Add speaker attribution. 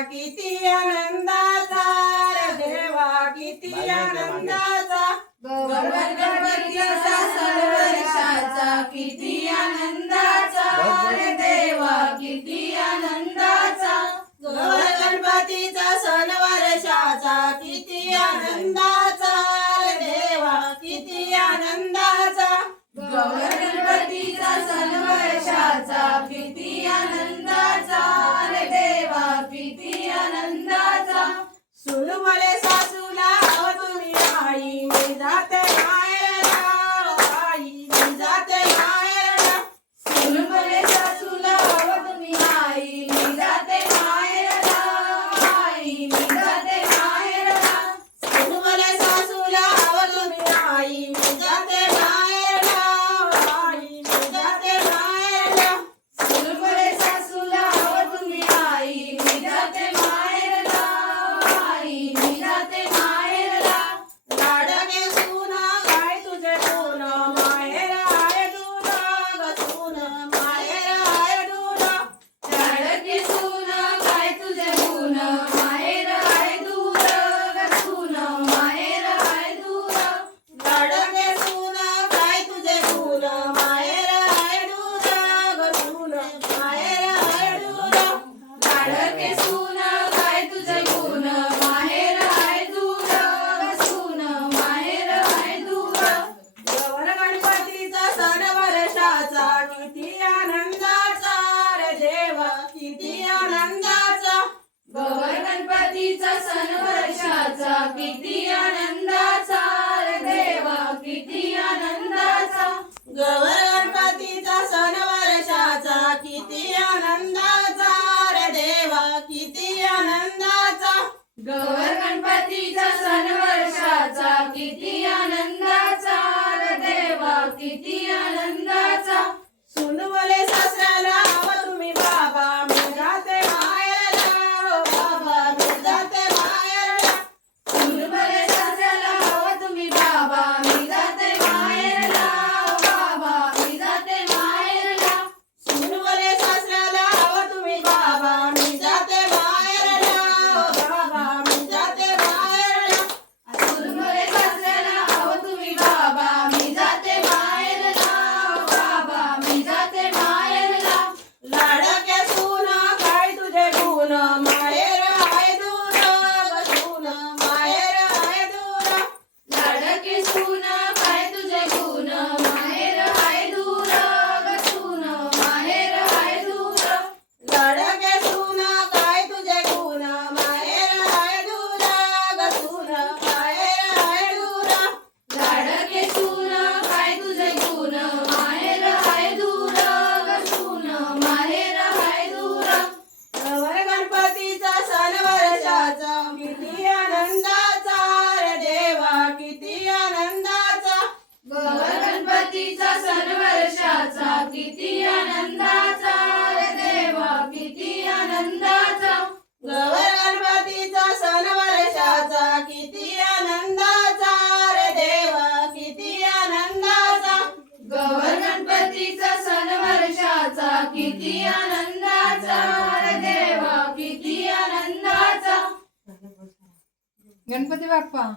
Speaker 1: किती आनंदाचा. देवा किती आनंदाचा. सुनमले सासूला तुम्ही आई मी जाते मायला आई मी जाते मायला
Speaker 2: सुनमले सासूला तुम्ही आई मी जाते मायला आई मी जाते
Speaker 1: मायला
Speaker 2: सुनमले सासूला तुम्ही आई
Speaker 1: यशाचा किती आनंदाचा रे देवा किती आनंदाचा.
Speaker 2: गौर गणपतीचा सण वर्षाचा किती आनंदाचा रे देवा किती आनंदाचा.
Speaker 1: गौर गणपतीचा सण वर्षाचा किती आनंदाचा रे देवा किती आनंदाचा.
Speaker 2: गौर गणपतीचा सण वर्षाचा किती आनंदाचा रे देवा किती Una, mama.
Speaker 3: गणपती बाप्पा